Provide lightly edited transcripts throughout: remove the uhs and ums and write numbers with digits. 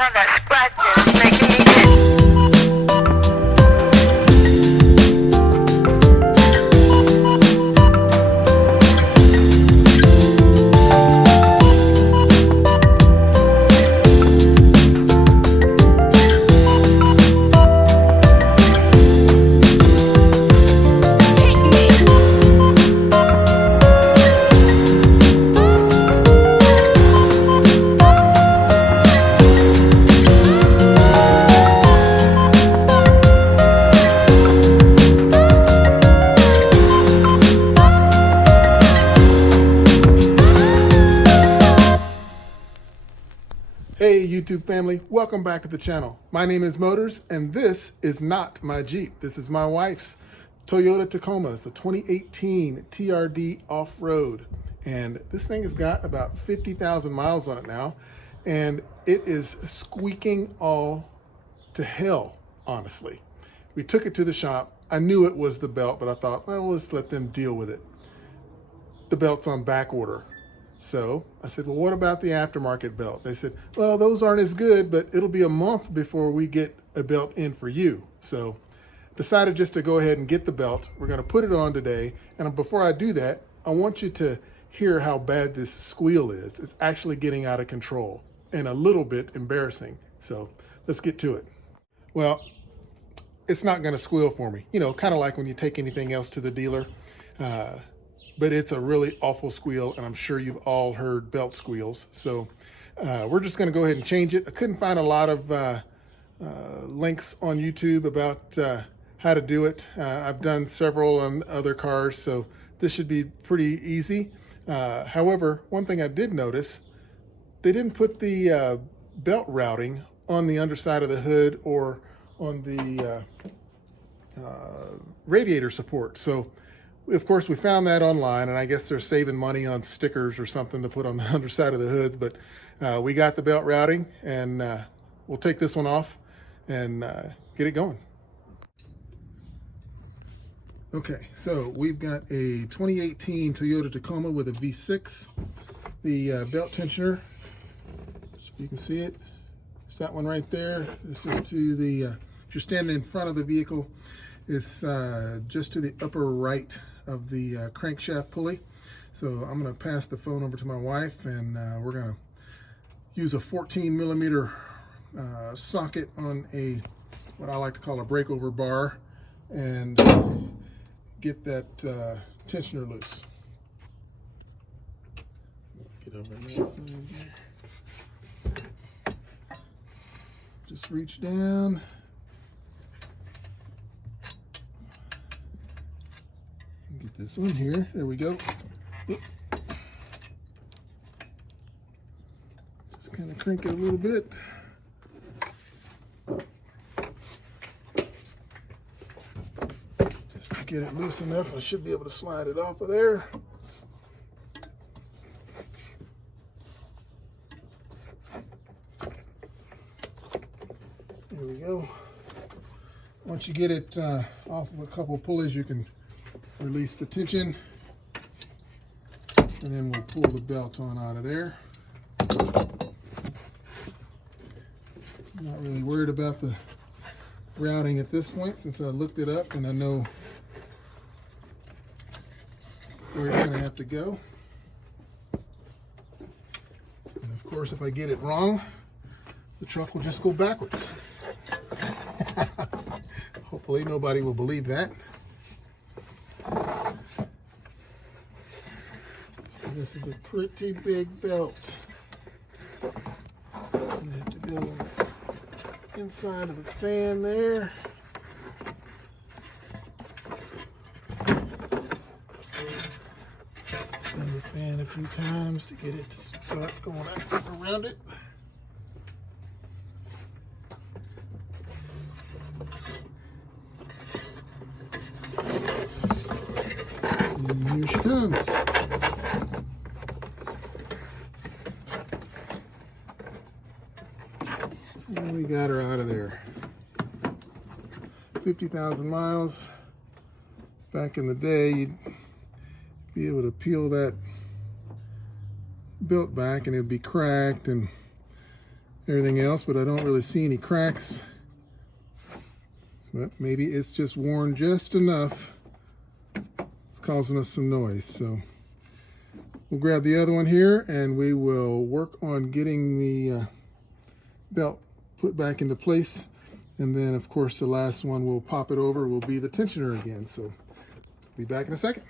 one that scratches, making me itch. Hey YouTube family, welcome back to the channel. My name is Motors and this is not my Jeep. This is my wife's Toyota Tacoma. It's a 2018 TRD off-road. And this thing has got about 50,000 miles on it now. And it is squeaking all to hell, honestly. We took it to the shop. I knew it was the belt, but I thought, well, let's let them deal with it. The belt's on back order. So I said, well, what about the aftermarket belt? They said, well, those aren't as good, but it'll be a month before we get a belt in for you. So decided just to go ahead and get the belt. We're going to put it on today. And before I do that, I want you to hear how bad this squeal is. It's actually getting out of control and a little bit embarrassing. So let's get to it. Well, it's not going to squeal for me. You know, kind of like when you take anything else to the dealer. But it's a really awful squeal, and I'm sure you've all heard belt squeals. So we're just gonna go ahead and change it. I couldn't find a lot of links on YouTube about how to do it. I've done several on other cars, so this should be pretty easy. However, one thing I did notice, they didn't put the belt routing on the underside of the hood or on the radiator support. So of course, we found that online, and I guess they're saving money on stickers or something to put on the underside of the hoods, but we got the belt routing, and we'll take this one off and get it going. Okay, so we've got a 2018 Toyota Tacoma with a V6. The belt tensioner, so you can see it, it's that one right there. This is to the, if you're standing in front of the vehicle, it's just to the upper right of the crankshaft pulley. So I'm going to pass the phone over to my wife, and we're going to use a 14 millimeter socket on a, what I like to call a breakover bar, and get that tensioner loose. Get over on that side there. Just reach down. Get this on here. There we go. Just kind of crank it a little bit. Just to get it loose enough, I should be able to slide it off of there. There we go. Once you get it off of a couple of pulleys, you can release the tension, and then we'll pull the belt on out of there. I'm not really worried about the routing at this point, since I looked it up and I know where it's going to have to go. And of course, if I get it wrong, the truck will just go backwards. Hopefully nobody will believe that. This is a pretty big belt. I'm gonna have to go on the inside of the fan there. Spin the fan a few times to get it to start going around it. And here she comes. And we got her out of there. 50,000 miles. Back in the day, you'd be able to peel that belt back and it'd be cracked and everything else, but I don't really see any cracks. But maybe it's just worn just enough. It's causing us some noise. So we'll grab the other one here and we will work on getting the belt put back into place. And then of course the last one we'll pop it over will be the tensioner again. So be back in a second.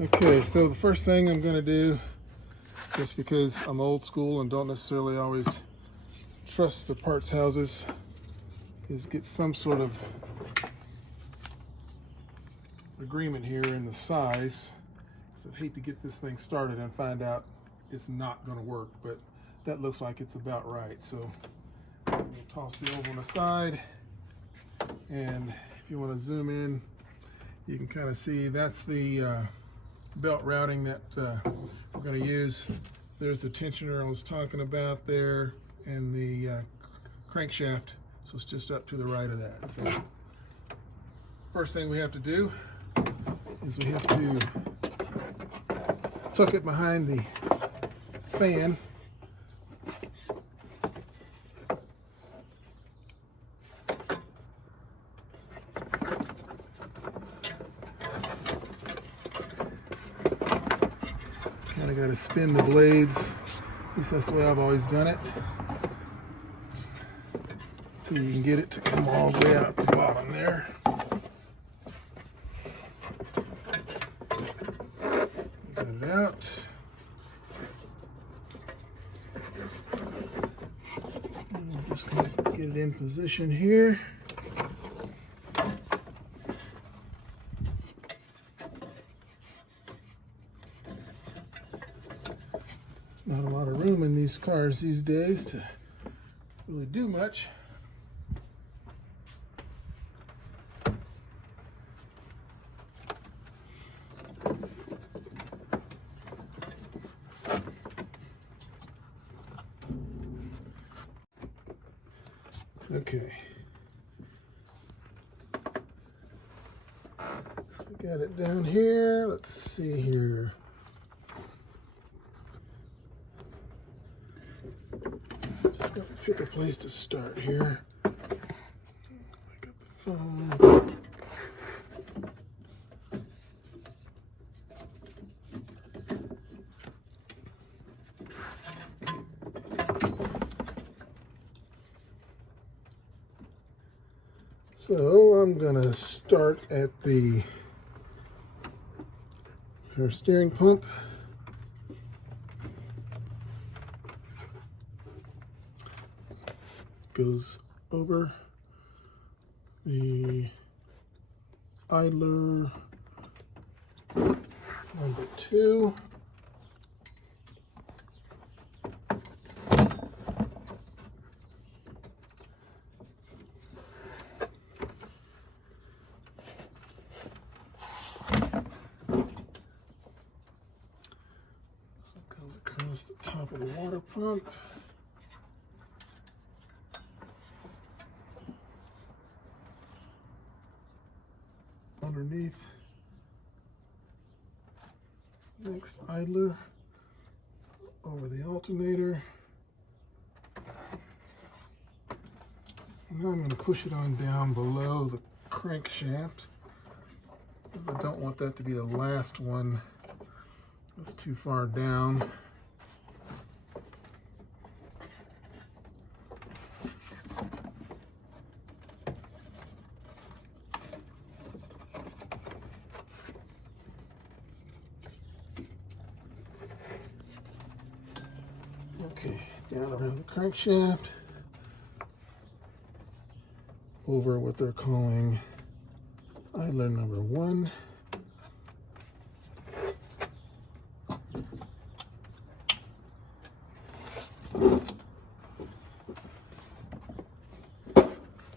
Okay, so the first thing I'm going to do, just because I'm old school and don't necessarily always trust the parts houses, is get some sort of agreement here in the size. So I'd hate to get this thing started and find out it's not going to work, but that looks like it's about right. So we'll toss the old one aside, and if you want to zoom in, you can kind of see that's the belt routing that we're going to use. There's the tensioner I was talking about there, and the crankshaft, so it's just up to the right of that. So first thing we have to do is we have to tuck it behind the fan. Kind of got to spin the blades. At least that's the way I've always done it. Till you can get it to come all the way out the bottom there. Get it out. And I'm just going to get it in position here. Not a lot of room in these cars these days to really do much. Okay. So we got it down here. Let's see here. Just got to pick a place to start here. Pick up the phone. So I'm gonna start at our steering pump. Goes over the idler number 2. This one comes across the top of the water pump. Underneath next idler, over the alternator. Now I'm going to push it on down below the crankshaft. I don't want that to be the last one. That's too far down. Okay, down around the crankshaft, over what they're calling idler number 1.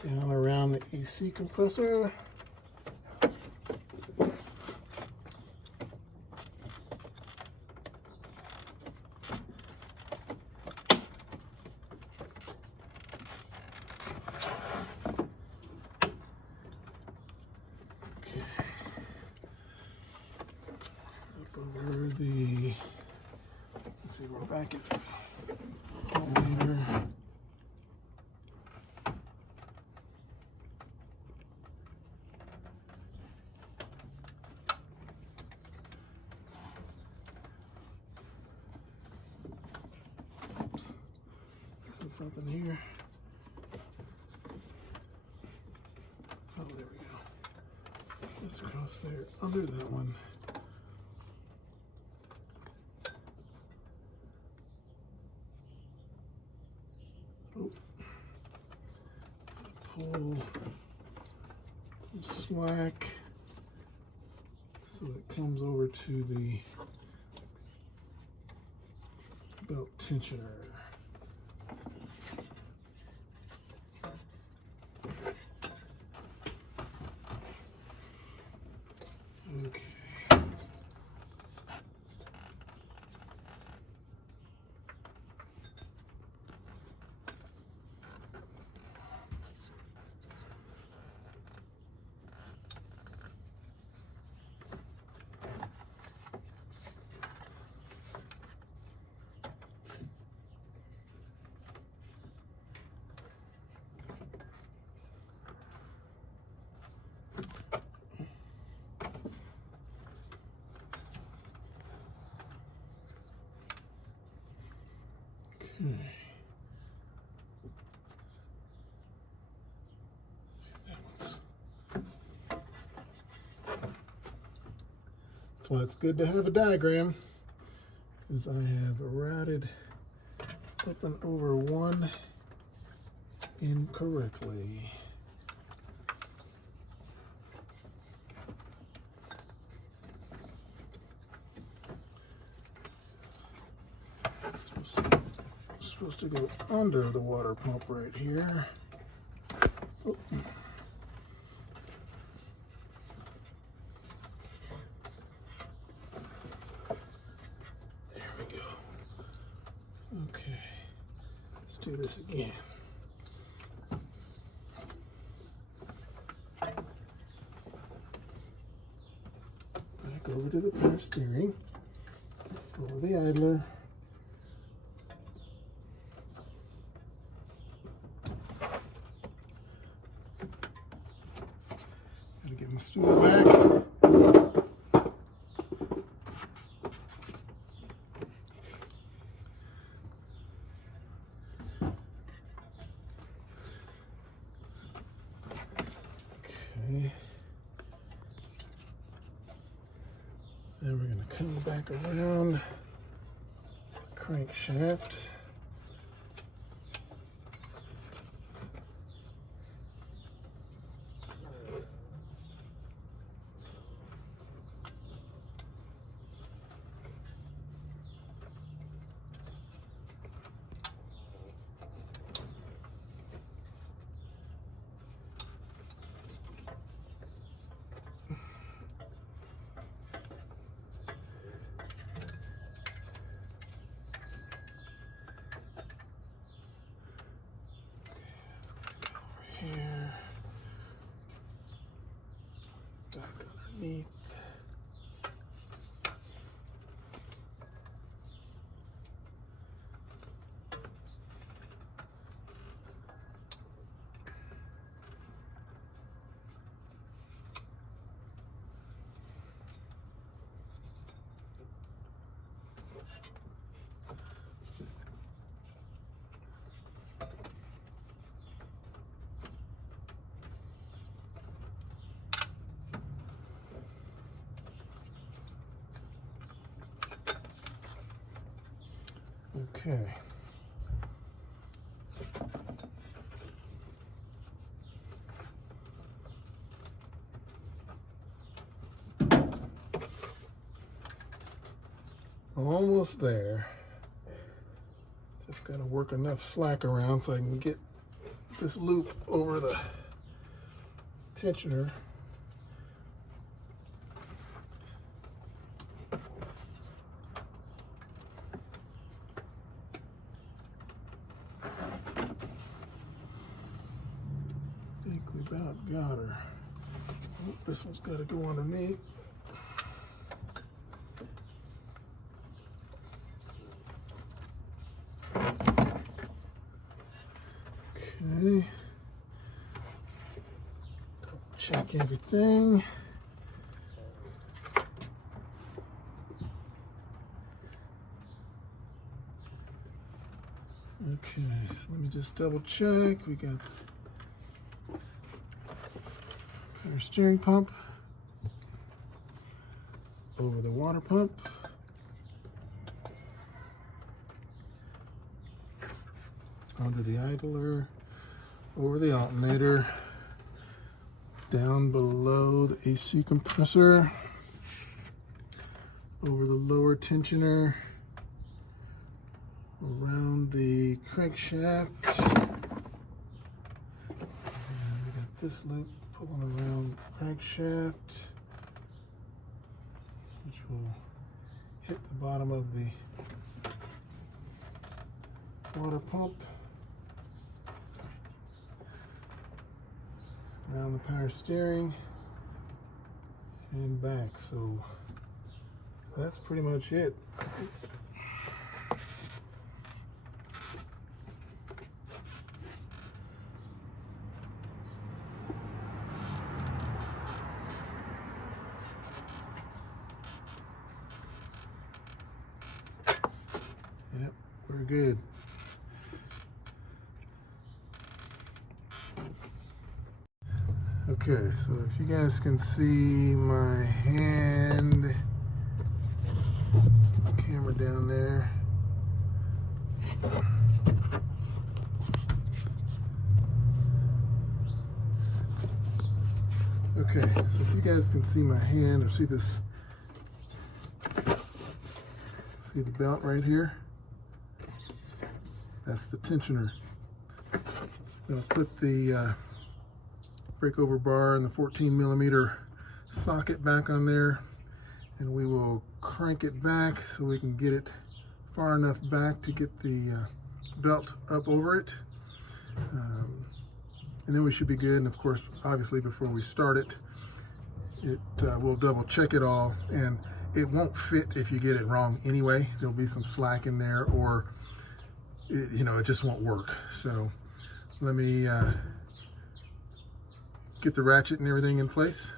Down around the AC compressor. Over the Let's see, we're back at millimeter. Oops. Missing something here. Oh, there we go. That's across there, under that one. Oh. Pull some slack so it comes over to the belt tensioner. Okay. Okay. That's why it's good to have a diagram, because I have routed up and over one incorrectly. Supposed to go under the water pump right here. Oh. There we go. Okay, let's do this again. Back over to the power steering. Go over the idler. Gotta get my stool back. Okay. Then we're gonna come back around the crankshaft. Here, back underneath. Okay. Almost there. Just got to work enough slack around so I can get this loop over the tensioner. I think we about got her. Oh, this one's got to go underneath. check everything. Okay, so let me just double check. We got our steering pump over the water pump. Under the idler, over the alternator, down below the AC compressor, over the lower tensioner, around the crankshaft, and we got this loop pulling around the crankshaft, which will hit the bottom of the water pump, around the power steering, and back. So that's pretty much it. Yep, we're good. Okay, so if you guys can see my hand, camera down there. Okay, so if you guys can see my hand or see this, see the belt right here? That's the tensioner. I'm gonna put the breakover bar and the 14mm socket back on there, and we will crank it back so we can get it far enough back to get the belt up over it, and then we should be good. And of course, obviously, before we start it, we'll double check it all, and it won't fit if you get it wrong anyway. There'll be some slack in there, or it just won't work. So let me get the ratchet and everything in place,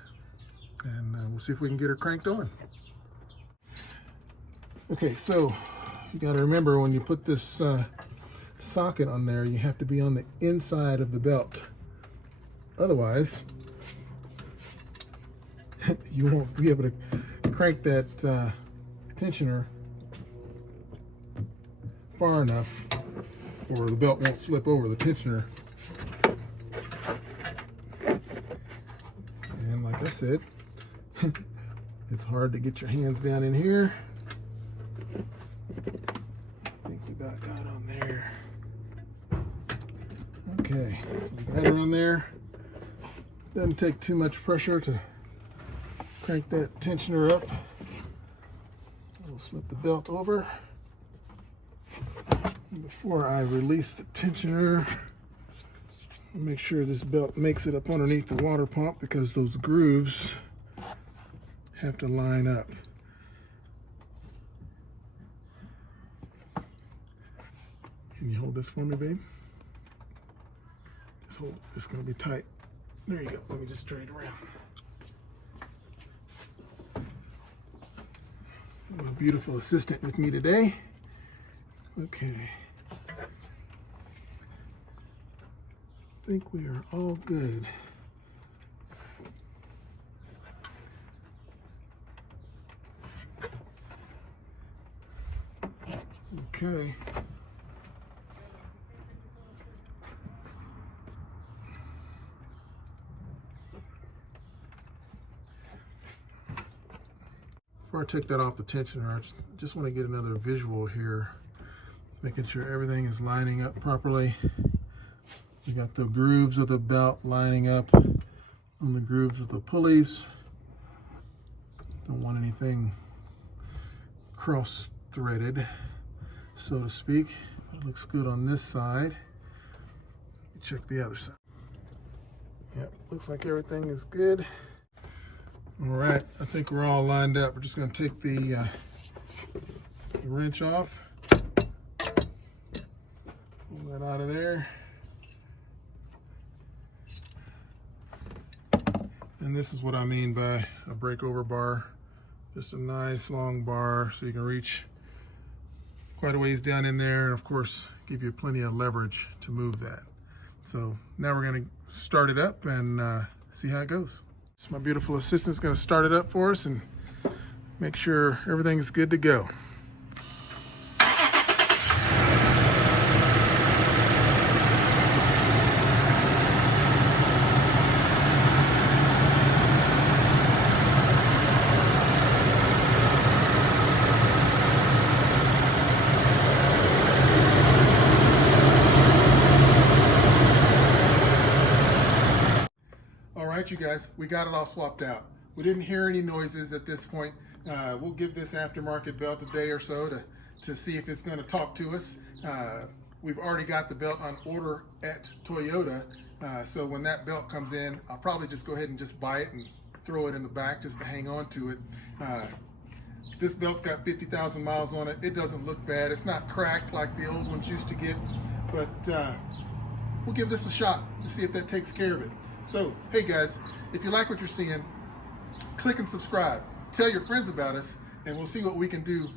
and we'll see if we can get her cranked on. Okay, so you got to remember, when you put this socket on there, you have to be on the inside of the belt. Otherwise, you won't be able to crank that tensioner far enough, or the belt won't slip over the tensioner. And like I said, it's hard to get your hands down in here. I think we got on there. Okay, we got her on there. Doesn't take too much pressure to crank that tensioner up. We'll slip the belt over. And before I release the tensioner, I'll make sure this belt makes it up underneath the water pump, because those grooves have to line up. Can you hold this for me, babe? Just hold it. It's going to be tight. There you go. Let me just turn it around. My beautiful assistant with me today. Okay. I think we are all good. Okay. Before I take that off the tensioner, I just want to get another visual here, making sure everything is lining up properly. You got the grooves of the belt lining up on the grooves of the pulleys. Don't want anything cross-threaded, so to speak. But it looks good on this side. Let me check the other side. Yep, looks like everything is good. All right, I think we're all lined up. We're just going to take the wrench off. Pull that out of there. And this is what I mean by a breakover bar. Just a nice long bar so you can reach quite a ways down in there, and of course give you plenty of leverage to move that. So now we're going to start it up and see how it goes. So my beautiful assistant's going to start it up for us and make sure everything's good to go. All right, you guys, we got it all swapped out. We didn't hear any noises at this point. We'll give this aftermarket belt a day or so to see if it's going to talk to us. We've already got the belt on order at Toyota, so when that belt comes in, I'll probably just go ahead and just buy it and throw it in the back just to hang on to it. This belt's got 50,000 miles on it. It doesn't look bad. It's not cracked like the old ones used to get, but we'll give this a shot to see if that takes care of it. So, hey guys, if you like what you're seeing, click and subscribe. Tell your friends about us, and we'll see what we can do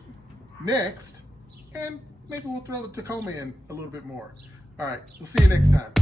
next. And maybe we'll throw the Tacoma in a little bit more. All right, we'll see you next time.